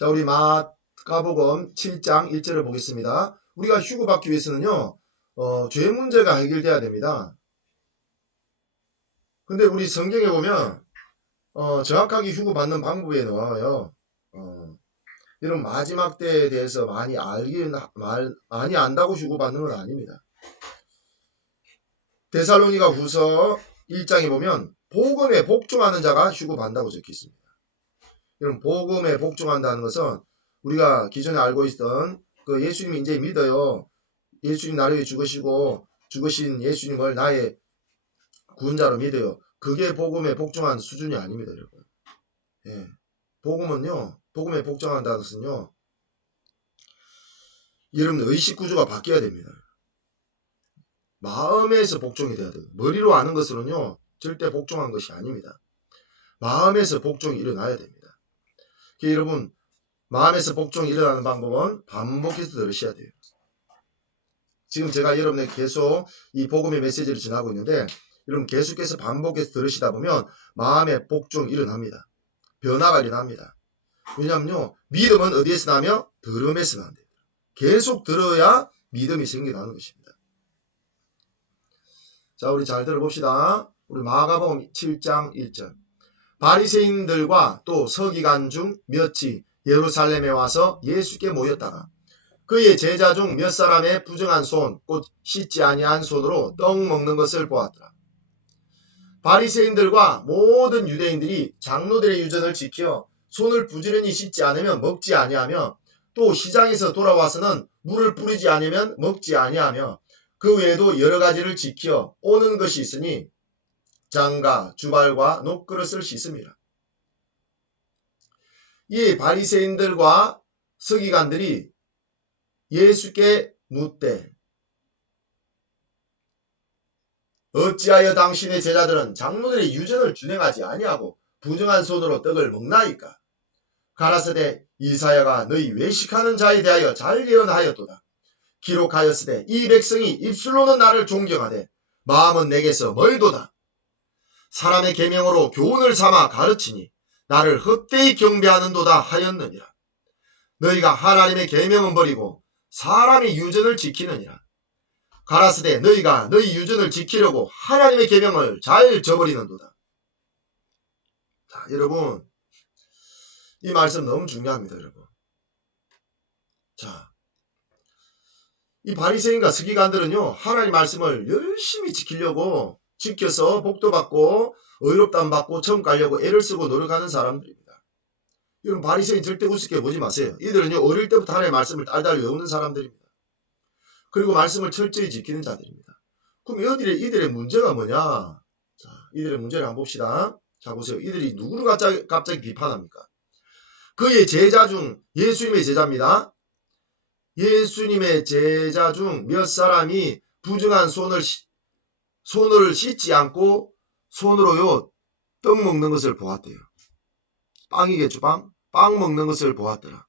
자, 우리 마가복음 7장 1절을 보겠습니다. 우리가 휴거받기 위해서는요, 죄 문제가 해결돼야 됩니다. 근데 우리 성경에 보면, 정확하게 휴거받는 방법에 나와요. 이런 마지막 때에 대해서 많이 많이 안다고 휴거받는 건 아닙니다. 데살로니가 후서 1장에 보면, 복음에 복종하는 자가 휴거받는다고 적혀 있습니다. 이런 복음에 복종한다는 것은 우리가 기존에 알고 있던 그 예수님이 이제 믿어요. 예수님 나를 위해 죽으신 예수님을 나의 구원자로 믿어요. 그게 복음에 복종한 수준이 아닙니다, 여러분. 예. 복음은요, 복음에 복종한다는 것은요, 여러분 의식 구조가 바뀌어야 됩니다. 마음에서 복종이 돼야 돼요. 머리로 아는 것으로는요, 절대 복종한 것이 아닙니다. 마음에서 복종이 일어나야 됩니다. 여러분, 마음에서 복종이 일어나는 방법은 반복해서 들으셔야 돼요. 지금 제가 여러분에게 계속 이 복음의 메시지를 전하고 있는데, 여러분 계속해서 반복해서 들으시다 보면 마음의 복종이 일어납니다. 변화가 일어납니다. 왜냐하면요, 믿음은 어디에서 나며? 들음에서 난대요. 계속 들어야 믿음이 생겨나는 것입니다. 자, 우리 잘 들어봅시다. 우리 마가복음 7장 1절. 바리새인들과 또 서기관 중 몇이 예루살렘에 와서 예수께 모였다가 그의 제자 중 몇 사람의 부정한 손, 곧 씻지 아니한 손으로 떡 먹는 것을 보았더라. 바리새인들과 모든 유대인들이 장로들의 유전을 지켜 손을 부지런히 씻지 않으면 먹지 아니하며 또 시장에서 돌아와서는 물을 뿌리지 않으면 먹지 아니하며 그 외에도 여러 가지를 지켜 오는 것이 있으니 장과 주발과 녹그릇을 씻음이라. 이 바리새인들과 서기관들이 예수께 묻되 어찌하여 당신의 제자들은 장로들의 유전을 준행하지 아니하고 부정한 손으로 떡을 먹나이까? 가라사대 이사야가 너희 외식하는 자에 대하여 잘 예언하였도다. 기록하였으되 이 백성이 입술로는 나를 존경하되 마음은 내게서 멀도다. 사람의 계명으로 교훈을 삼아 가르치니 나를 헛되이 경배하는도다 하였느니라. 너희가 하나님의 계명은 버리고 사람의 유전을 지키느니라. 가라사대 너희가 너희 유전을 지키려고 하나님의 계명을 잘 저버리는도다. 자, 여러분, 이 말씀 너무 중요합니다, 여러분. 자, 이 바리새인과 서기관들은요, 하나님 말씀을 열심히 지키려고 지켜서 복도 받고 의롭다함 받고 천국 가려고 애를 쓰고 노력하는 사람들입니다. 여러분, 바리새인 절대 우습게 보지 마세요. 이들은요, 어릴 때부터 하나님의 말씀을 달달 외우는 사람들입니다. 그리고 말씀을 철저히 지키는 자들입니다. 그럼 이들의 문제가 뭐냐? 자, 이들의 문제를 한번 봅시다. 자, 보세요. 이들이 누구를 갑자기 비판합니까? 그의 제자 중, 예수님의 제자입니다. 예수님의 제자 중 몇 사람이 부정한 손을 씻지 않고 손으로요, 떡 먹는 것을 보았대요. 빵이겠죠, 빵? 빵 먹는 것을 보았더라.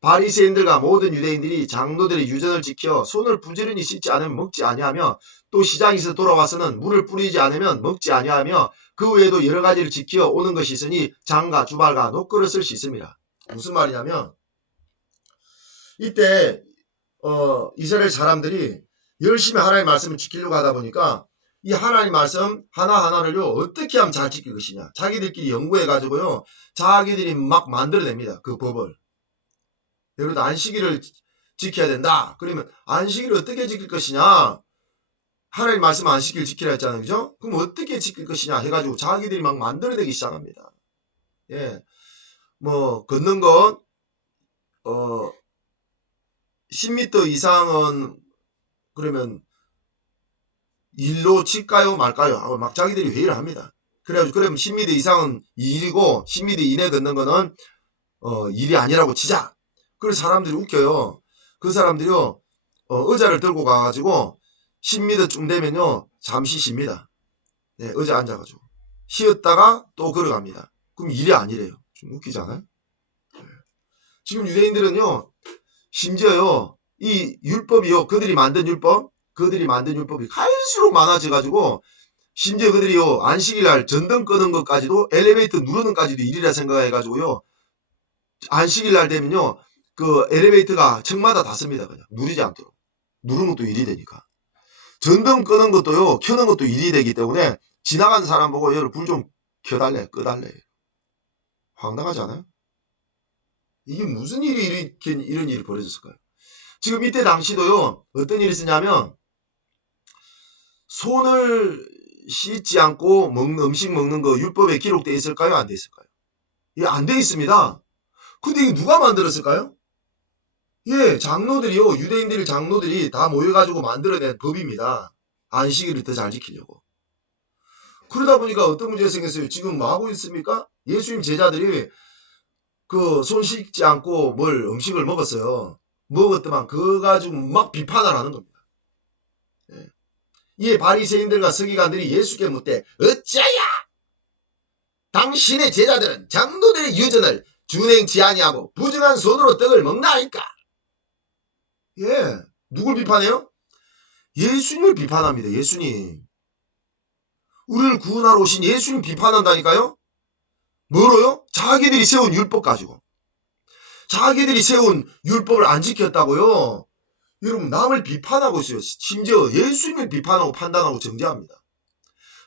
바리새인들과 모든 유대인들이 장로들의 유전을 지켜 손을 부지런히 씻지 않으면 먹지 아니하며 또 시장에서 돌아와서는 물을 뿌리지 않으면 먹지 아니하며 그 외에도 여러 가지를 지켜 오는 것이 있으니 장과 주발과 녹그릇을 씻음이라. 무슨 말이냐면 이때 이스라엘 사람들이 열심히 하나님의 말씀을 지키려고 하다 보니까 이 하나님 말씀 하나하나를요, 어떻게 하면 잘 지킬 것이냐. 자기들끼리 연구해가지고요, 자기들이 막 만들어냅니다. 그 법을. 여러분, 안식일을 지켜야 된다. 그러면 안식일을 어떻게 지킬 것이냐. 하나님 말씀 안식일 지키라 했잖아요. 그죠? 그럼 어떻게 지킬 것이냐 해가지고 자기들이 막 만들어내기 시작합니다. 예. 뭐, 걷는 건, 10m 이상은, 그러면, 일로 칠까요 말까요 하고 막 자기들이 회의를 합니다. 그래가지고 그러면 10m 이상은 일이고 10m 이내 걷는 거는 일이 아니라고 치자. 그래서 사람들이 웃겨요. 그 사람들이요, 의자를 들고 가가지고 10m쯤 되면요, 잠시 쉽니다. 네, 의자 앉아가지고 쉬었다가 또 걸어갑니다. 그럼 일이 아니래요. 좀 웃기잖아요. 네. 지금 유대인들은요, 심지어요, 이 율법이요, 그들이 만든 율법이 갈수록 많아져가지고 심지어 그들이요, 안식일날 전등 끄는 것까지도 엘리베이터 누르는 것까지도 일이라 생각해가지고요, 안식일 날 되면요. 그 엘리베이터가 층마다 닫습니다. 그냥 누리지 않도록. 누르면 또 일이 되니까. 전등 끄는 것도요. 켜는 것도 일이 되기 때문에 지나가는 사람 보고 여러분 불 좀 켜달래 끄달래. 황당하지 않아요? 이게 무슨 일이 이렇게 이런 일이 벌어졌을까요? 지금 이때 당시도요. 어떤 일이 있었냐면 손을 씻지 않고 음식 먹는 거 율법에 기록되어 있을까요? 안 돼 있을까요? 예, 안 돼 있습니다. 근데 이게 누가 만들었을까요? 예, 장로들이요. 유대인들 장로들이 다 모여가지고 만들어낸 법입니다. 안식일을 더 잘 지키려고. 그러다 보니까 어떤 문제가 생겼어요? 지금 뭐 하고 있습니까? 예수님 제자들이 그 손 씻지 않고 음식을 먹었어요. 먹었더만 그거 가지고 막 비판을 하는 겁니다. 예. 이에 바리새인들과 서기관들이 예수께 묻되 어찌하여 당신의 제자들은 장로들의 유전을 준행치 아니하고 부정한 손으로 떡을 먹나이까? 예, 누굴 비판해요? 예수님을 비판합니다. 예수님. 우리를 구원하러 오신 예수님 비판한다니까요? 뭐로요? 자기들이 세운 율법 가지고. 자기들이 세운 율법을 안 지켰다고요? 여러분 남을 비판하고 있어요. 심지어 예수님을 비판하고 판단하고 정죄합니다.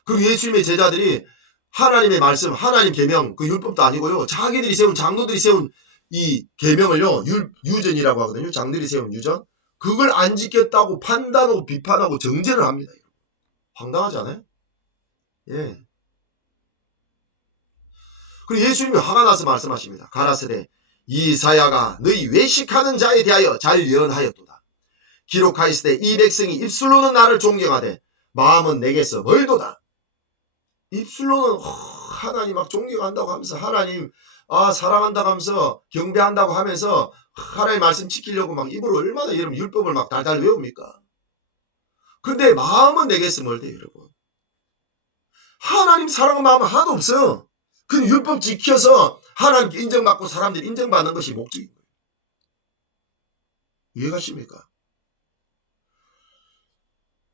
그리고 예수님의 제자들이 하나님의 말씀, 하나님 계명, 그 율법도 아니고요. 자기들이 세운 장로들이 세운 이 계명을요. 유전이라고 하거든요. 장들이 세운 유전. 그걸 안 지켰다고 판단하고 비판하고 정죄를 합니다. 황당하지 않아요? 예. 그리고 예수님이 화가 나서 말씀하십니다. 가라사대 이사야가 너희 외식하는 자에 대하여 잘 예언하였도다. 기록하였으되 이 백성이 입술로는 나를 존경하되 마음은 내게서 멀도다. 입술로는 하나님 막 존경한다고 하면서 하나님 사랑한다고 하면서 경배한다고 하면서 하나님 말씀 지키려고 막 입으로 얼마나 여러분 율법을 막 달달 외웁니까? 근데 마음은 내게서 멀대요 여러분. 하나님 사랑하는 마음은 하나도 없어요. 그 율법 지켜서 하나님께 인정받고 사람들이 인정받는 것이 목적인 거예요. 이해가십니까?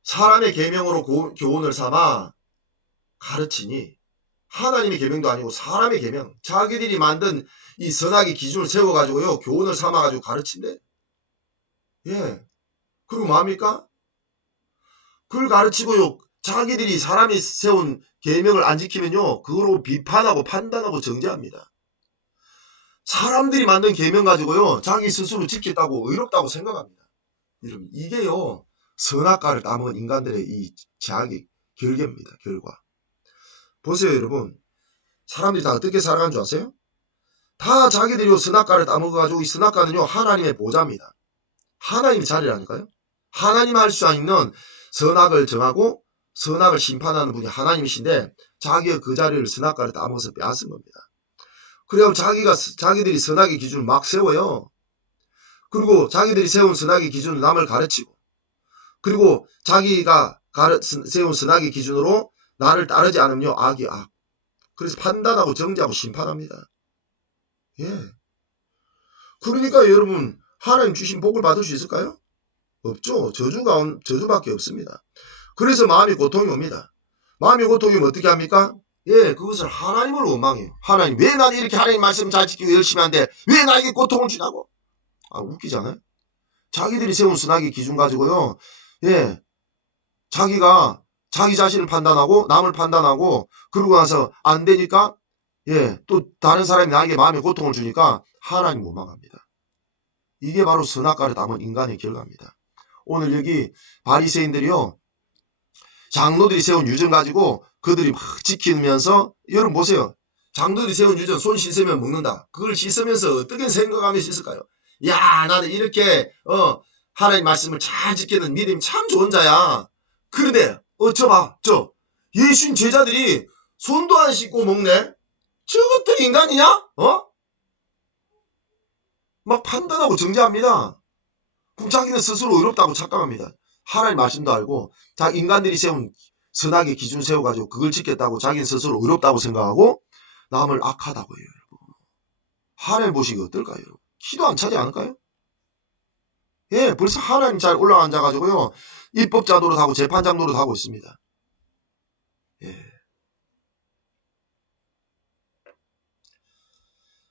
사람의 계명으로 교훈을 삼아 가르치니 하나님의 계명도 아니고 사람의 계명, 자기들이 만든 이 선악의 기준을 세워가지고요 교훈을 삼아가지고 가르친대. 예. 그리고 뭡니까? 그걸 가르치고요 자기들이 사람이 세운 계명을 안 지키면요 그거로 비판하고 판단하고 정죄합니다. 사람들이 만든 계명 가지고요 자기 스스로 지켰다고 의롭다고 생각합니다. 여러분 이게요 선악과를 따먹은 인간들의 이 죄악의 결과입니다. 결과. 보세요 여러분. 사람들이 다 어떻게 살아가는 줄 아세요? 다 자기들이 선악과를 따먹어가지고 이 선악과는요 하나님의 보좌입니다. 하나님의 자리라니까요. 하나님 할 수 있는 선악을 정하고 선악을 심판하는 분이 하나님이신데 자기가 그 자리를 선악과를 따먹어서 빼앗은 겁니다. 그래야 자기들이 선악의 기준을 막 세워요. 그리고 자기들이 세운 선악의 기준을 남을 가르치고 그리고 자기가 세운 선악의 기준으로 나를 따르지 않으면 악이 악. 그래서 판단하고 정죄하고 심판합니다. 예. 그러니까 여러분 하나님 주신 복을 받을 수 있을까요? 없죠. 저주밖에 없습니다. 그래서 마음이 고통이 옵니다. 마음이 고통이 오면 어떻게 합니까? 예, 그것을 하나님을 원망해요. 하나님 왜 나는 이렇게 하나님 말씀 잘 지키고 열심히 하는데 왜 나에게 고통을 주냐고. 웃기잖아요. 자기들이 세운 선악의 기준 가지고요. 예, 자기가 자기 자신을 판단하고 남을 판단하고 그러고 나서 안 되니까 예, 또 다른 사람이 나에게 마음의 고통을 주니까 하나님 원망합니다. 이게 바로 선악과를 담은 인간의 결과입니다. 오늘 여기 바리새인들이요. 장로들이 세운 유전 가지고 그들이 막 지키면서 여러분 보세요. 장로들이 세운 유전 손 씻으면 먹는다. 그걸 씻으면서 어떻게 생각하며 씻을까요? 야 나는 이렇게 하나님 말씀을 잘 지키는 믿음이 참 좋은 자야. 그런데 저 예수님 제자들이 손도 안 씻고 먹네. 저것들이 인간이냐? 막 판단하고 정죄합니다. 그럼 자기는 스스로 의롭다고 착각합니다. 하나님 말씀도 알고 인간들이 세운 선악의 기준 세워가지고 그걸 지켰다고 자기는 스스로 의롭다고 생각하고 남을 악하다고 해요. 여러분. 하나님 보시기 어떨까요? 기도 안 차지 않을까요? 예, 벌써 하나님 잘 올라앉아가지고요. 입법자 노릇하고 재판장 노릇하고 있습니다. 예.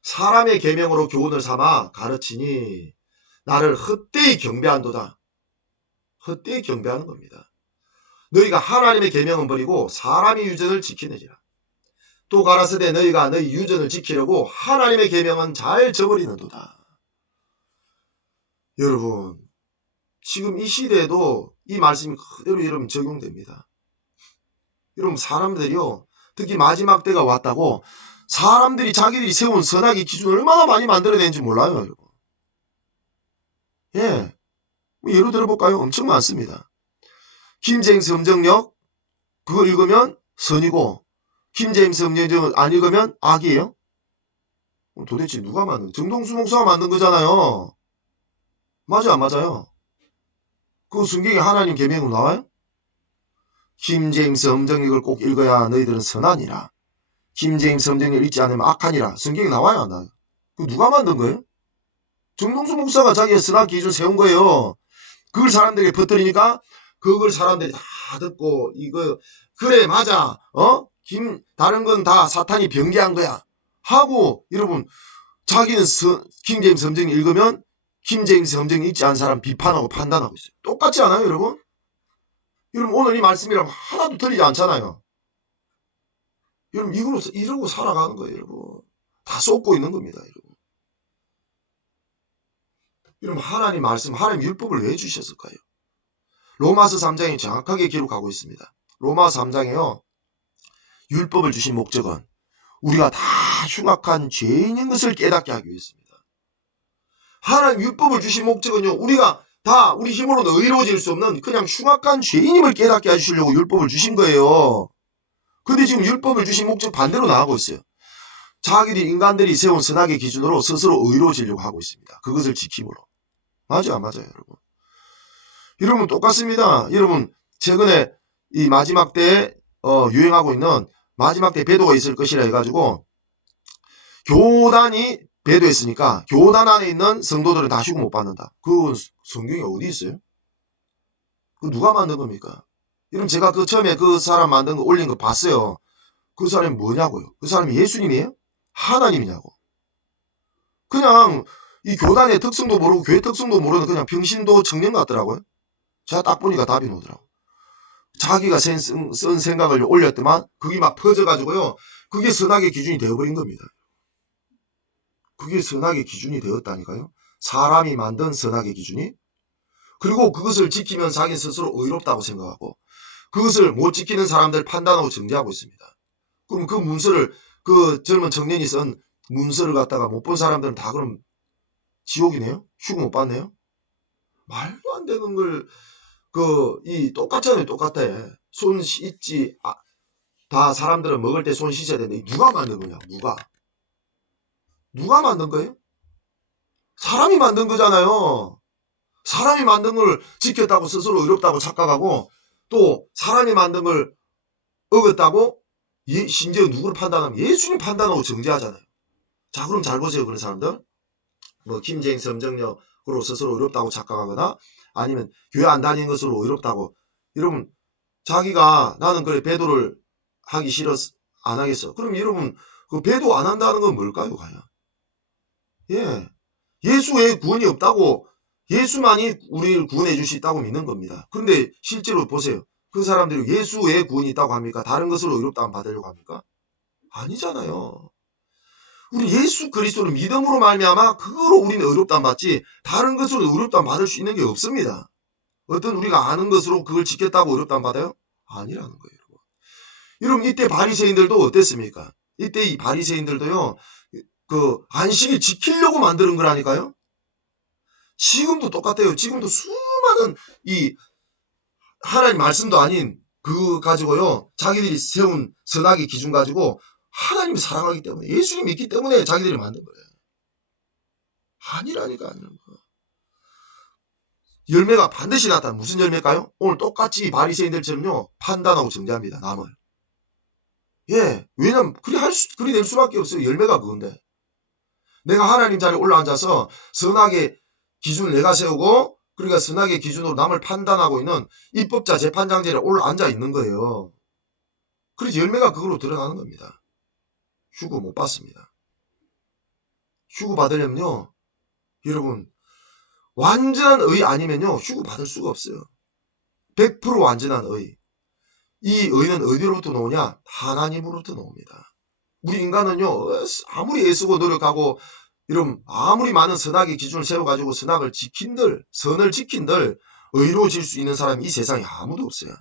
사람의 계명으로 교훈을 삼아 가르치니 나를 헛되이 경배한도다. 헛되이 경배하는 겁니다. 너희가 하나님의 계명은 버리고 사람의 유전을 지키느니라. 또 가라사대 너희가 너희 유전을 지키려고 하나님의 계명은 잘 저버리는도다. 여러분, 지금 이 시대에도 이 말씀이 그대로 여러분 적용됩니다. 여러분, 사람들이요, 특히 마지막 때가 왔다고 사람들이 자기들이 세운 선악의 기준을 얼마나 많이 만들어내는지 몰라요, 여러분. 예, 예로 들어볼까요? 엄청 많습니다. 킹제임스 음정역 그거 읽으면 선이고 킹제임스 음정역 안 읽으면 악이에요? 도대체 누가 만든? 정동수 목사가 만든 거잖아요. 맞아요, 안 맞아요? 그 성경에 하나님 계명으로 나와요? 킹제임스 음정역을 꼭 읽어야 너희들은 선하니라. 킹제임스 음정역을 읽지 않으면 악하니라. 성경에 나와요, 안 나와요? 그 누가 만든 거예요? 정동수 목사가 자기의 선악 기준 세운 거예요. 그걸 사람들에게 퍼뜨리니까 그걸 사람들이 다 듣고 이거 그래 맞아 다른 건 다 사탄이 변개한 거야 하고 여러분 자기는 킹제임스 음정 읽으면 킹제임스 음정 읽지 않은 사람 비판하고 판단하고 있어요. 똑같지 않아요, 여러분? 여러분 오늘 이 말씀이랑 하나도 틀리지 않잖아요. 여러분 이러고 살아가는 거예요, 여러분. 다 쏟고 있는 겁니다, 여러분. 여러분 하나님 말씀, 하나님 율법을 왜 주셨을까요? 로마서 3장이 정확하게 기록하고 있습니다. 로마서 3장에요. 율법을 주신 목적은 우리가 다 흉악한 죄인인 것을 깨닫게 하기 위해서입니다. 하나님 율법을 주신 목적은요. 우리가 다 우리 힘으로는 의로워질 수 없는 그냥 흉악한 죄인임을 깨닫게 해주시려고 율법을 주신 거예요. 근데 지금 율법을 주신 목적 반대로 나가고 있어요. 인간들이 세운 선악의 기준으로 스스로 의로워지려고 하고 있습니다. 그것을 지킴으로. 맞아요, 안 맞아요, 여러분? 여러분 똑같습니다. 여러분 최근에 이 마지막 때에 유행하고 있는 마지막 때 배도가 있을 것이라 해가지고 교단이 배도했으니까 교단 안에 있는 성도들은 다 휴고 못 받는다. 그 성경이 어디 있어요? 그 누가 만든 겁니까? 여러분 제가 그 처음에 그 사람 만든 거 올린 거 봤어요. 그 사람이 뭐냐고요? 그 사람이 예수님이에요? 하나님이냐고. 그냥 이 교단의 특성도 모르고 교회 특성도 모르는 그냥 병신도 청년 같더라고요. 제가 딱 보니까 답이 나오더라고. 자기가 쓴 생각을 올렸더만 그게 막 퍼져가지고요. 그게 선악의 기준이 되어버린 겁니다. 그게 선악의 기준이 되었다니까요. 사람이 만든 선악의 기준이. 그리고 그것을 지키면 자기 스스로 의롭다고 생각하고 그것을 못 지키는 사람들 판단하고 정죄하고 있습니다. 그럼 그 문서를 그 젊은 청년이 쓴 문서를 갖다가 못 본 사람들은 다 그럼 지옥이네요? 휴고 못 받네요? 말도 안 되는 걸 똑같잖아요. 똑같아. 손 씻지, 다 사람들은 먹을 때 손 씻어야 되는데, 누가 만든 거냐, 누가 만든 거예요? 사람이 만든 거잖아요. 사람이 만든 걸 지켰다고 스스로 의롭다고 착각하고, 또 사람이 만든 걸 어겼다고, 심지어 누구를 판단하면 예수님 판단하고 정죄하잖아요. 자, 그럼 잘 보세요, 그런 사람들. 김제임스 음정역으로 스스로 의롭다고 착각하거나, 아니면 교회 안 다니는 것으로 의롭다고. 여러분 자기가 나는 그래 배도를 하기 싫어서 안 하겠어. 그럼 여러분 그 배도 안 한다는 건 뭘까요? 과연? 예, 예수 외에 구원이 없다고 예수만이 우리를 구원해 줄 수 있다고 믿는 겁니다. 그런데 실제로 보세요. 그 사람들이 예수 외에 구원이 있다고 합니까? 다른 것으로 의롭다함 받으려고 합니까? 아니잖아요. 우리 예수 그리스도를 믿음으로 말미암아 그거로 우리는 의롭다함 받지 다른 것으로 의롭다함 받을 수 있는 게 없습니다. 어떤 우리가 아는 것으로 그걸 지켰다고 의롭다함 받아요? 아니라는 거예요. 여러분 이때 바리새인들도 어땠습니까? 이때 이 바리새인들도요. 그 안식일 지키려고 만드는 거라니까요. 지금도 똑같아요. 지금도 수많은 이 하나님 말씀도 아닌 그 가지고요. 자기들이 세운 선악의 기준 가지고 하나님을 사랑하기 때문에 예수님 믿기 때문에 자기들이 만든 거예요. 아니라니까 아니라는 거. 열매가 반드시 나타나. 무슨 열매일까요? 오늘 똑같이 바리새인들처럼요. 판단하고 정죄합니다. 남을. 예, 왜냐면 그리 될 수밖에 없어요. 열매가 그건데. 내가 하나님 자리에 올라앉아서 선악의 기준을 내가 세우고 그러니까 선악의 기준으로 남을 판단하고 있는 입법자 재판장 자리에 올라앉아 있는 거예요. 그래서 열매가 그걸로 드러나는 겁니다. 휴고 못 받습니다. 휴거 받으려면요, 여러분, 완전한 의 아니면요, 휴거 받을 수가 없어요. 100% 완전한 의. 이 의는 어디로부터 나오냐? 하나님으로부터 나옵니다. 우리 인간은요, 아무리 애쓰고 노력하고, 이런 아무리 많은 선악의 기준을 세워가지고 선을 지킨들 의로워질 수 있는 사람이 이 세상에 아무도 없어요.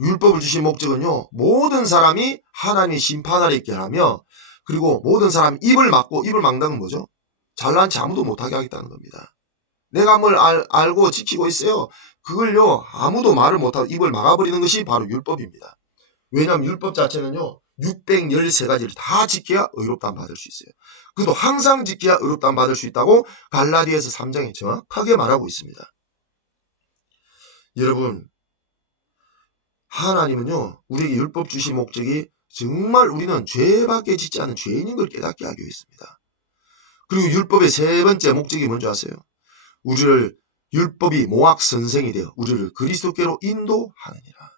율법을 주신 목적은요, 모든 사람이 하나님의 심판 아래 있게 하며, 그리고 모든 사람이 입을 막는다는 건 뭐죠? 잘난 체 아무도 못하게 하겠다는 겁니다. 내가 뭘 알고 지키고 있어요. 그걸요, 아무도 말을 못하고 입을 막아버리는 것이 바로 율법입니다. 왜냐하면 율법 자체는요, 613가지를 다 지켜야 의롭다함 받을 수 있어요. 그것도 항상 지켜야 의롭다함 받을 수 있다고 갈라디아서 3장에 정확하게 말하고 있습니다. 여러분, 하나님은요, 우리에게 율법 주신 목적이 정말 우리는 죄밖에 짓지 않은 죄인인 걸 깨닫게 하기 위해서입니다. 그리고 율법의 세 번째 목적이 뭔지 아세요? 우리를 율법이 모학 선생이 되어 우리를 그리스도께로 인도하느니라.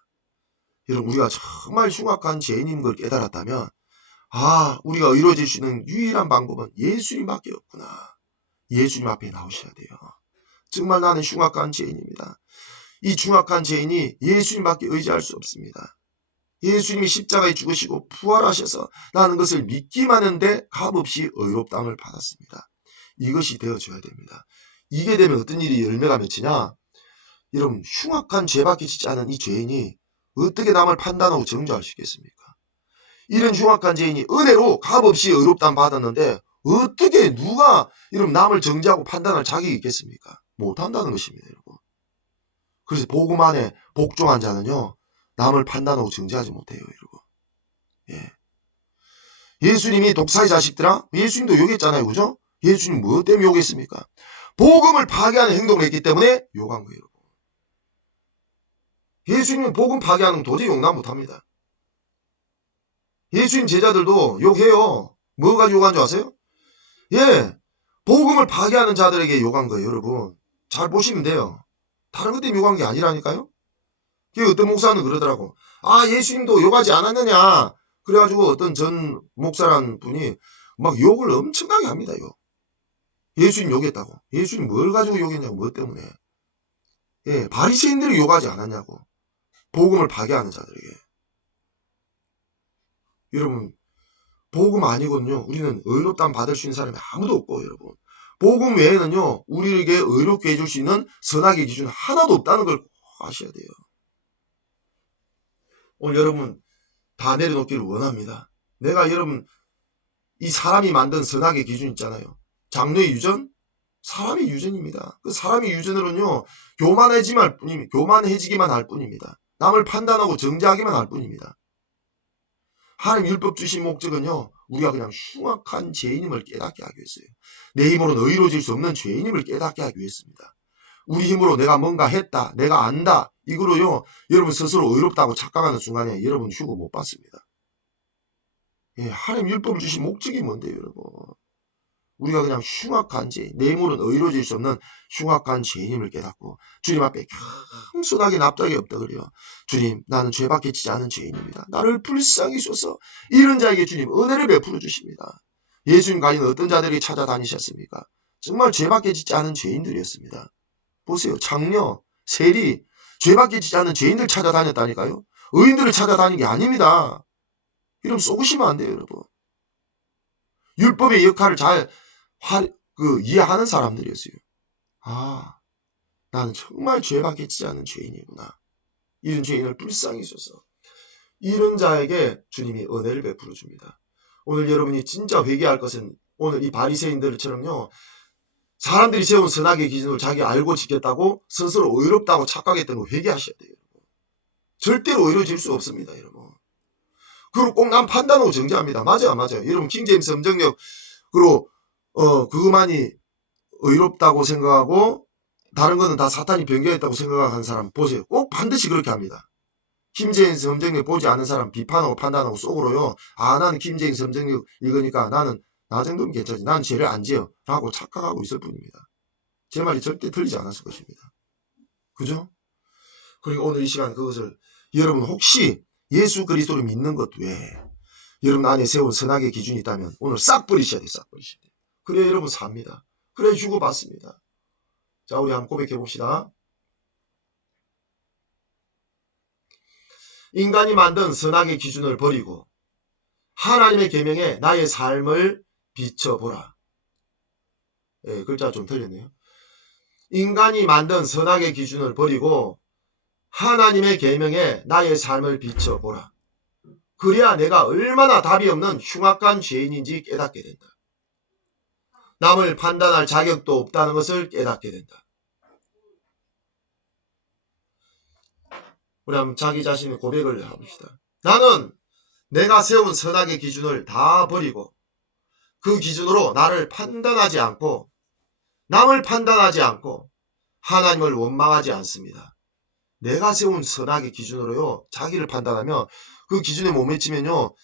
여러분, 우리가 정말 흉악한 죄인인 걸 깨달았다면, 우리가 의로워질 수 있는 유일한 방법은 예수님밖에 없구나. 예수님 앞에 나오셔야 돼요. 정말 나는 흉악한 죄인입니다. 이 흉악한 죄인이 예수님밖에 의지할 수 없습니다. 예수님이 십자가에 죽으시고 부활하셔서 나는 것을 믿기만 하는데 값없이 의롭다함을 받았습니다. 이것이 되어줘야 됩니다. 이게 되면 어떤 일이 열매가 맺히냐? 여러분, 흉악한 죄밖에 짓지 않은 이 죄인이 어떻게 남을 판단하고 정죄할 수 있겠습니까? 이런 흉악한 죄인이 은혜로 값없이 의롭다함 받았는데 어떻게 누가 이런 남을 정죄하고 판단할 자격이 있겠습니까? 못한다는 것입니다, 여러분. 그래서 복음 안에 복종한 자는요, 남을 판단하고 정죄하지 못해요, 여러분. 예. 예수님이 독사의 자식들아, 예수님도 욕했잖아요, 그죠? 예수님 뭐 때문에 욕했습니까? 복음을 파괴하는 행동을 했기 때문에 욕한 거예요, 여러분. 예수님은 복음 파괴하는 건 도저히 용납 못합니다. 예수님 제자들도 욕해요. 뭐 가지고 욕한 줄 아세요? 예, 복음을 파괴하는 자들에게 욕한 거예요, 여러분. 잘 보시면 돼요. 다른 것 때문에 욕한 게 아니라니까요. 어떤 목사는 그러더라고. 예수님도 욕하지 않았느냐. 그래가지고 어떤 전 목사라는 분이 막 욕을 엄청나게 합니다. 예수님 욕했다고. 예수님 뭘 가지고 욕했냐고. 뭐 때문에. 예, 바리새인들이 욕하지 않았냐고. 복음을 파괴하는 자들에게. 여러분, 복음 아니거든요. 우리는 의롭다함 받을 수 있는 사람이 아무도 없고, 여러분. 복음 외에는요, 우리에게 의롭게 해줄 수 있는 선악의 기준 하나도 없다는 걸 꼭 아셔야 돼요. 오늘 여러분 다 내려놓기를 원합니다. 내가 여러분, 이 사람이 만든 선악의 기준 있잖아요. 장래의 유전? 사람의 유전입니다. 그 사람의 유전으로는요, 교만해지기만 할 뿐입니다. 남을 판단하고 정죄하기만 할 뿐입니다. 하나님 율법 주신 목적은요, 우리가 그냥 흉악한 죄인임을 깨닫게 하기 위해서요. 내 힘으로는 의로워질 수 없는 죄인임을 깨닫게 하기 위해서입니다. 우리 힘으로 내가 뭔가 했다, 내가 안다, 이거로요, 여러분 스스로 의롭다고 착각하는 순간에 여러분 휴거 못 받습니다. 예, 하나님 율법을 주신 목적이 뭔데요, 여러분? 우리가 그냥 흉악한 죄인, 내 힘으로는 의로워질 수 없는 흉악한 죄인임을 깨닫고 주님 앞에 겸손하게 납작이 없다 그래요. 주님, 나는 죄밖에 지지 않은 죄인입니다. 나를 불쌍히 쏘서 이런 자에게 주님 은혜를 베풀어 주십니다. 예수님 가리는 어떤 자들이 찾아다니셨습니까? 정말 죄밖에 짓지 않은 죄인들이었습니다. 보세요. 장녀, 세리, 죄밖에 짓지 않은 죄인들 찾아다녔다니까요. 의인들을 찾아다닌 게 아닙니다. 이러면 쏘시면 안 돼요, 여러분. 율법의 역할을 잘 이해하는 사람들이었어요. 나는 정말 죄밖에 짓지 않은 죄인이구나. 이런 죄인을 불쌍히 쏘서 이런 자에게 주님이 은혜를 베풀어 줍니다. 오늘 여러분이 진짜 회개할 것은 오늘 이 바리새인들처럼요, 사람들이 세운 선악의 기준을 자기 알고 지켰다고 스스로 의롭다고 착각했던 거 회개하셔야 돼요. 절대로 의로워질 수 없습니다, 여러분. 그리고 꼭 남 판단하고 정죄합니다. 맞아요. 여러분 킹제임스 엄정력 그리고 그것만이 의롭다고 생각하고 다른 거는 다 사탄이 변경했다고 생각하는 사람 보세요. 꼭 반드시 그렇게 합니다. 킹제임스 엄정력 보지 않은 사람 비판하고 판단하고 속으로요. 나는 킹제임스 엄정력 읽으니까 나는 나 정도면 괜찮지. 나는 죄를 안 지어 라고 착각하고 있을 뿐입니다. 제 말이 절대 틀리지 않았을 것입니다. 그죠? 그리고 오늘 이 시간 그것을 여러분 혹시 예수 그리스도를 믿는 것 외에 여러분 안에 세운 선악의 기준이 있다면 오늘 싹 버리셔야 돼요. 싹 버리셔야 돼요. 그래 여러분 삽니다. 그래 주고받습니다. 자, 우리 한번 고백해 봅시다. 인간이 만든 선악의 기준을 버리고 하나님의 계명에 나의 삶을 비춰보라. 예, 글자가 좀 틀렸네요. 인간이 만든 선악의 기준을 버리고 하나님의 계명에 나의 삶을 비춰보라. 그래야 내가 얼마나 답이 없는 흉악한 죄인인지 깨닫게 된다. 남을 판단할 자격도 없다는 것을 깨닫게 된다. 우리 한번 자기 자신의 고백을 해봅시다. 나는 내가 세운 선악의 기준을 다 버리고 그 기준으로 나를 판단하지 않고 남을 판단하지 않고 하나님을 원망하지 않습니다. 내가 세운 선악의 기준으로요, 자기를 판단하면 그 기준에 못 미치면요,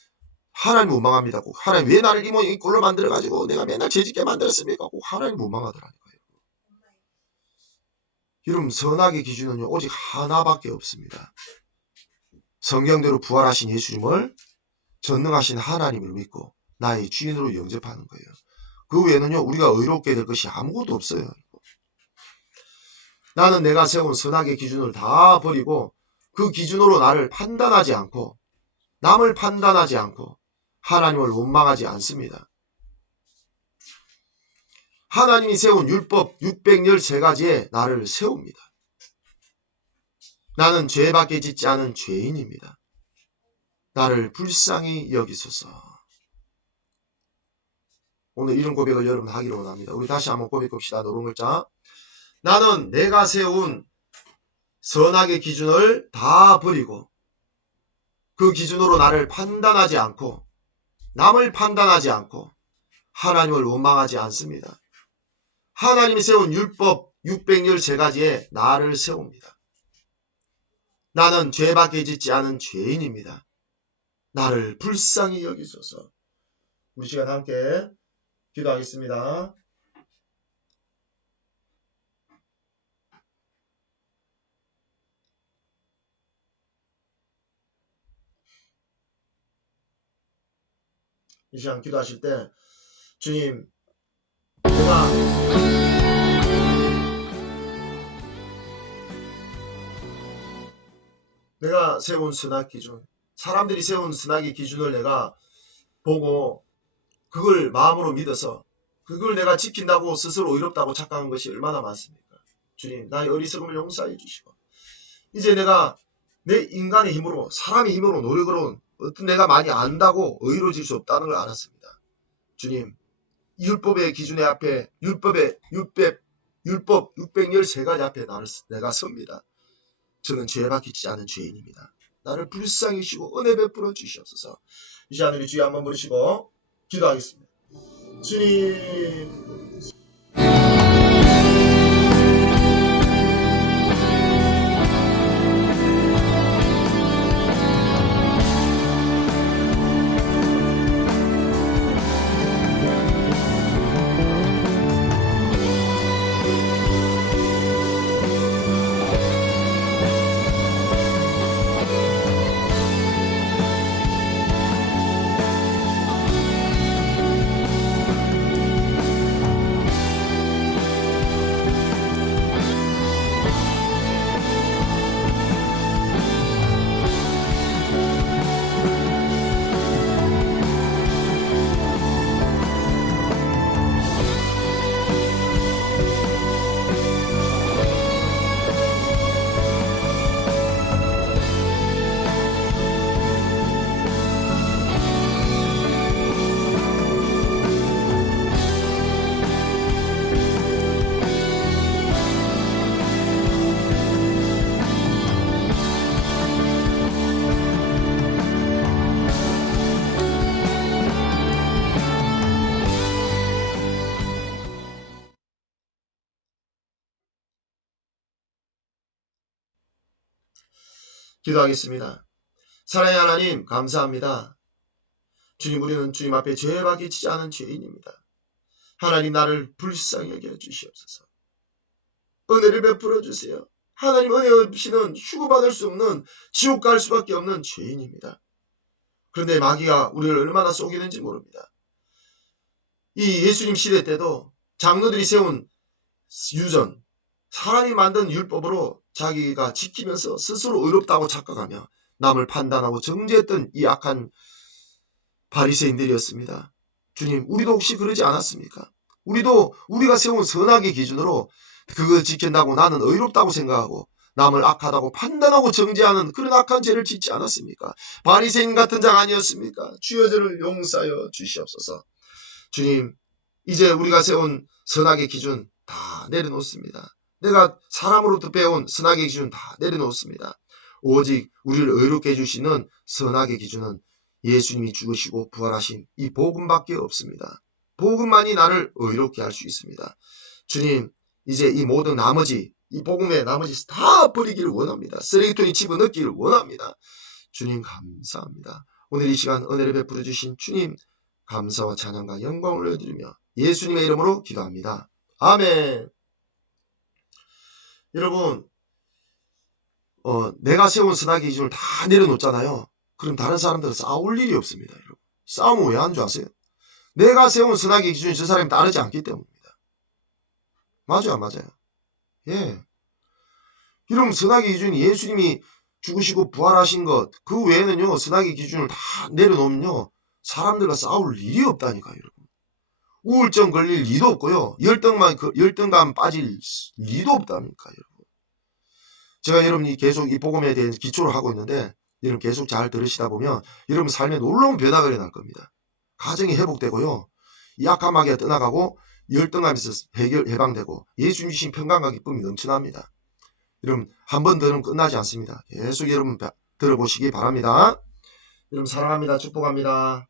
하나님 원망합니다. 하나님 왜 나를 이 꼴로 만들어가지고 내가 맨날 죄짓게 만들었습니까? 하나님 원망하더라니까요. 여러분, 선악의 기준은요, 오직 하나밖에 없습니다. 성경대로 부활하신 예수님을 전능하신 하나님을 믿고 나의 주인으로 영접하는 거예요. 그 외에는요, 우리가 의롭게 될 것이 아무것도 없어요. 나는 내가 세운 선악의 기준을 다 버리고 그 기준으로 나를 판단하지 않고 남을 판단하지 않고 하나님을 원망하지 않습니다. 하나님이 세운 율법 613가지에 나를 세웁니다. 나는 죄밖에 짓지 않은 죄인입니다. 나를 불쌍히 여기소서. 오늘 이런 고백을 여러분 하기로 원합니다. 우리 다시 한번 고백합시다. 노른 글자. 나는 내가 세운 선악의 기준을 다 버리고 그 기준으로 나를 판단하지 않고 남을 판단하지 않고 하나님을 원망하지 않습니다. 하나님이 세운 율법 613가지에 나를 세웁니다. 나는 죄밖에 짓지 않은 죄인입니다. 나를 불쌍히 여기소서. 우리 시간 함께 기도하겠습니다. 이 시간 기도하실 때 주님, 내가 세운 선악 기준, 사람들이 세운 선악의 기준을 내가 보고 그걸 마음으로 믿어서 그걸 내가 지킨다고 스스로 의롭다고 착각한 것이 얼마나 많습니까? 주님, 나의 어리석음을 용서해 주시고 이제 내가 내 인간의 힘으로, 사람의 힘으로, 노력으로 어떤 내가 많이 안다고 의로워질 수 없다는 걸 알았습니다. 주님, 율법의 기준의 앞에, 율법 613가지 앞에 내가 섭니다. 저는 죄밖에 짓지 않은 죄인입니다. 나를 불쌍히 여기시고 은혜 베풀어 주시옵소서. 이 시간 우리 주여 한번 부르시고 기도하겠습니다. 주님, 기도하겠습니다. 사랑의 하나님, 감사합니다. 주님, 우리는 주님 앞에 죄밖에 짓지 않은 죄인입니다. 하나님, 나를 불쌍히 여겨 주시옵소서. 은혜를 베풀어 주세요. 하나님, 은혜 없이는 휴거받을 수 없는, 지옥 갈 수밖에 없는 죄인입니다. 그런데 마귀가 우리를 얼마나 속이는지 모릅니다. 이 예수님 시대 때도 장로들이 세운 유전, 사람이 만든 율법으로 자기가 지키면서 스스로 의롭다고 착각하며 남을 판단하고 정죄했던 이 악한 바리새인들이었습니다. 주님, 우리도 혹시 그러지 않았습니까? 우리도 우리가 세운 선악의 기준으로 그거 지킨다고 나는 의롭다고 생각하고 남을 악하다고 판단하고 정죄하는 그런 악한 죄를 짓지 않았습니까? 바리새인 같은 자 아니었습니까? 주여 저를 용서하여 주시옵소서. 주님, 이제 우리가 세운 선악의 기준 다 내려놓습니다. 내가 사람으로부터 배운 선악의 기준 다 내려놓습니다. 오직 우리를 의롭게 해주시는 선악의 기준은 예수님이 죽으시고 부활하신 이 복음밖에 없습니다. 복음만이 나를 의롭게 할 수 있습니다. 주님, 이제 이 모든 나머지, 이 복음의 나머지 다 버리기를 원합니다. 쓰레기통에 집어넣기를 원합니다. 주님 감사합니다. 오늘 이 시간 은혜를 베풀어 주신 주님 감사와 찬양과 영광을 올려드리며 예수님의 이름으로 기도합니다. 아멘. 여러분, 내가 세운 선악의 기준을 다 내려놓잖아요. 그럼 다른 사람들은 싸울 일이 없습니다. 여러분. 싸움은 왜 하는 줄 아세요? 내가 세운 선악의 기준이 저 사람이 따르지 않기 때문입니다. 맞아요, 맞아요. 예. 이러면 선악의 기준이 예수님이 죽으시고 부활하신 것, 그 외에는요, 선악의 기준을 다 내려놓으면요, 사람들과 싸울 일이 없다니까요, 여러분. 우울증 걸릴 리도 없고요, 열등감 빠질 리도 없다니까, 여러분. 제가 여러분이 계속 이 복음에 대해서 기초를 하고 있는데, 여러분 계속 잘 들으시다 보면, 여러분 삶에 놀라운 변화가 일어날 겁니다. 가정이 회복되고요, 이 악한 마귀가 떠나가고, 열등감에서 해방되고, 예수님 주신 평강과 기쁨이 넘쳐납니다. 여러분 한 번 들으면 끝나지 않습니다. 계속 여러분 들어보시기 바랍니다. 여러분 사랑합니다. 축복합니다.